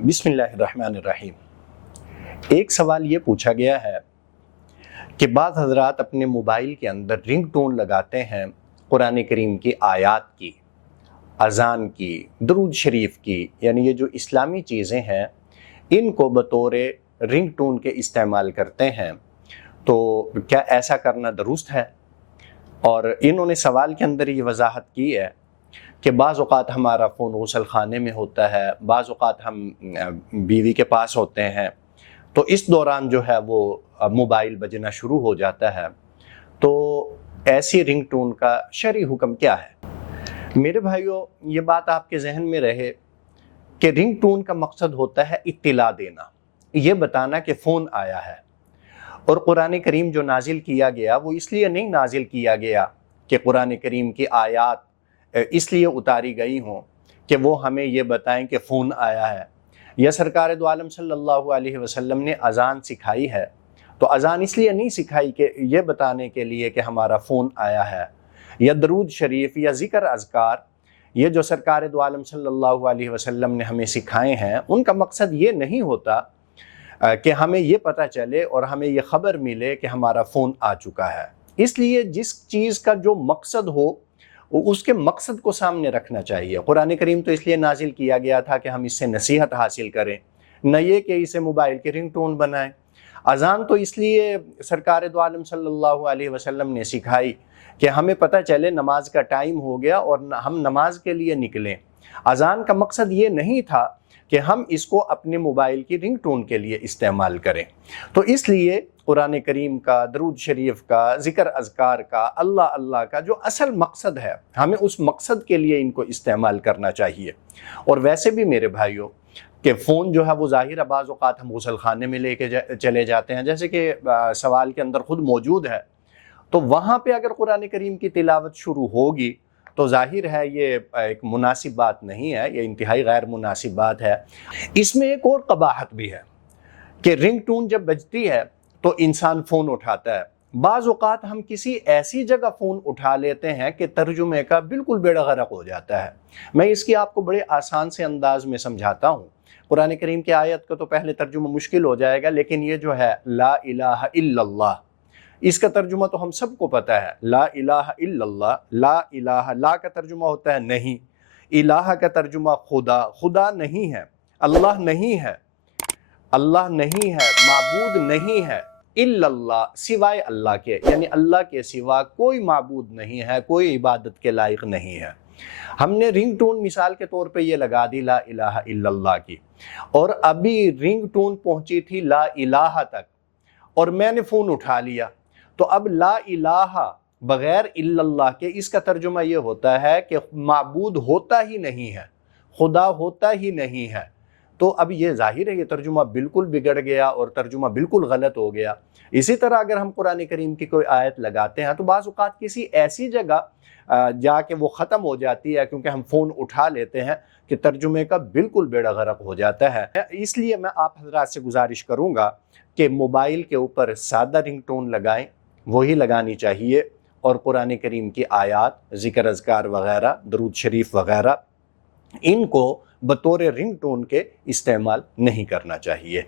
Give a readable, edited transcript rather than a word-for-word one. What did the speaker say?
بسم اللہ الرحمن الرحیم۔ ایک سوال یہ پوچھا گیا ہے کہ بعض حضرات اپنے موبائل کے اندر رنگ ٹون لگاتے ہیں قرآن کریم کی آیات کی، اذان کی، درود شریف کی، یعنی یہ جو اسلامی چیزیں ہیں ان کو بطور رنگ ٹون کے استعمال کرتے ہیں، تو کیا ایسا کرنا درست ہے؟ اور انہوں نے سوال کے اندر یہ وضاحت کی ہے کہ بعض اوقات ہمارا فون غسل خانے میں ہوتا ہے، بعض اوقات ہم بیوی کے پاس ہوتے ہیں، تو اس دوران جو ہے وہ موبائل بجنا شروع ہو جاتا ہے، تو ایسی رنگ ٹون کا شرعی حکم کیا ہے؟ میرے بھائیو، یہ بات آپ کے ذہن میں رہے کہ رنگ ٹون کا مقصد ہوتا ہے اطلاع دینا، یہ بتانا کہ فون آیا ہے۔ اور قرآن کریم جو نازل کیا گیا وہ اس لیے نہیں نازل کیا گیا کہ قرآن کریم کی آیات اس لیے اتاری گئی ہوں کہ وہ ہمیں یہ بتائیں کہ فون آیا ہے، یا سرکار دو عالم صلی اللہ علیہ وسلم نے اذان سکھائی ہے تو اذان اس لیے نہیں سکھائی کہ یہ بتانے کے لیے کہ ہمارا فون آیا ہے، یا درود شریف یا ذکر اذکار یہ جو سرکار دو عالم صلی اللہ علیہ وسلم نے ہمیں سکھائے ہیں، ان کا مقصد یہ نہیں ہوتا کہ ہمیں یہ پتہ چلے اور ہمیں یہ خبر ملے کہ ہمارا فون آ چکا ہے۔ اس لیے جس چیز کا جو مقصد ہو اس کے مقصد کو سامنے رکھنا چاہیے۔ قرآن کریم تو اس لیے نازل کیا گیا تھا کہ ہم اس سے نصیحت حاصل کریں، نہ یہ کہ اسے موبائل کی رنگ ٹون بنائیں۔ اذان تو اس لیے سرکار دو عالم صلی اللہ علیہ وسلم نے سکھائی کہ ہمیں پتہ چلے نماز کا ٹائم ہو گیا اور ہم نماز کے لیے نکلیں۔ اذان کا مقصد یہ نہیں تھا کہ ہم اس کو اپنے موبائل کی رنگ ٹون کے لیے استعمال کریں۔ تو اس لیے قرآن کریم کا، درود شریف کا، ذکر اذکار کا، اللہ اللہ کا جو اصل مقصد ہے، ہمیں اس مقصد کے لیے ان کو استعمال کرنا چاہیے۔ اور ویسے بھی میرے بھائیوں کہ فون جو ہے وہ ظاہر ہے بعض اوقات ہم غسل خانے میں لے کے چلے جاتے ہیں، جیسے کہ سوال کے اندر خود موجود ہے، تو وہاں پہ اگر قرآن کریم کی تلاوت شروع ہوگی تو ظاہر ہے یہ ایک مناسب بات نہیں ہے، یہ انتہائی غیر مناسب بات ہے۔ اس میں ایک اور قباحت بھی ہے کہ رنگ ٹون جب بجتی ہے تو انسان فون اٹھاتا ہے۔ بعض اوقات ہم کسی ایسی جگہ فون اٹھا لیتے ہیں کہ ترجمے کا بالکل بیڑا غرق ہو جاتا ہے۔ میں اس کی آپ کو بڑے آسان سے انداز میں سمجھاتا ہوں۔ قرآن کریم کی آیت کا تو پہلے ترجمہ مشکل ہو جائے گا، لیکن یہ جو ہے لا الہ الا اللہ، اس کا ترجمہ تو ہم سب کو پتہ ہے۔ لا الہ الا اللہ، لا الہ، لا کا ترجمہ ہوتا ہے نہیں، الہ کا ترجمہ خدا، خدا نہیں ہے، اللہ نہیں ہے، اللہ نہیں ہے، معبود نہیں ہے، الا اللہ، سوائے اللہ کے، یعنی اللہ کے سوا کوئی معبود نہیں ہے، کوئی عبادت کے لائق نہیں ہے۔ ہم نے رنگ ٹون مثال کے طور پہ یہ لگا دی لا الہ الا اللہ کی، اور ابھی رنگ ٹون پہنچی تھی لا الہ تک اور میں نے فون اٹھا لیا، تو اب لا الہ بغیر الا اللہ کے اس کا ترجمہ یہ ہوتا ہے کہ معبود ہوتا ہی نہیں ہے، خدا ہوتا ہی نہیں ہے۔ تو اب یہ ظاہر ہے یہ ترجمہ بالکل بگڑ گیا اور ترجمہ بالکل غلط ہو گیا۔ اسی طرح اگر ہم قرآن کریم کی کوئی آیت لگاتے ہیں تو بعض اوقات کسی ایسی جگہ جا کے وہ ختم ہو جاتی ہے کیونکہ ہم فون اٹھا لیتے ہیں کہ ترجمے کا بالکل بیڑا غرق ہو جاتا ہے۔ اس لیے میں آپ حضرات سے گزارش کروں گا کہ موبائل کے اوپر سادہ رنگ ٹون لگائیں، وہی لگانی چاہیے، اور قرآن کریم کی آیات، ذکر اذکار وغیرہ، درود شریف وغیرہ، ان کو بطور رنگ ٹون کے استعمال نہیں کرنا چاہیے۔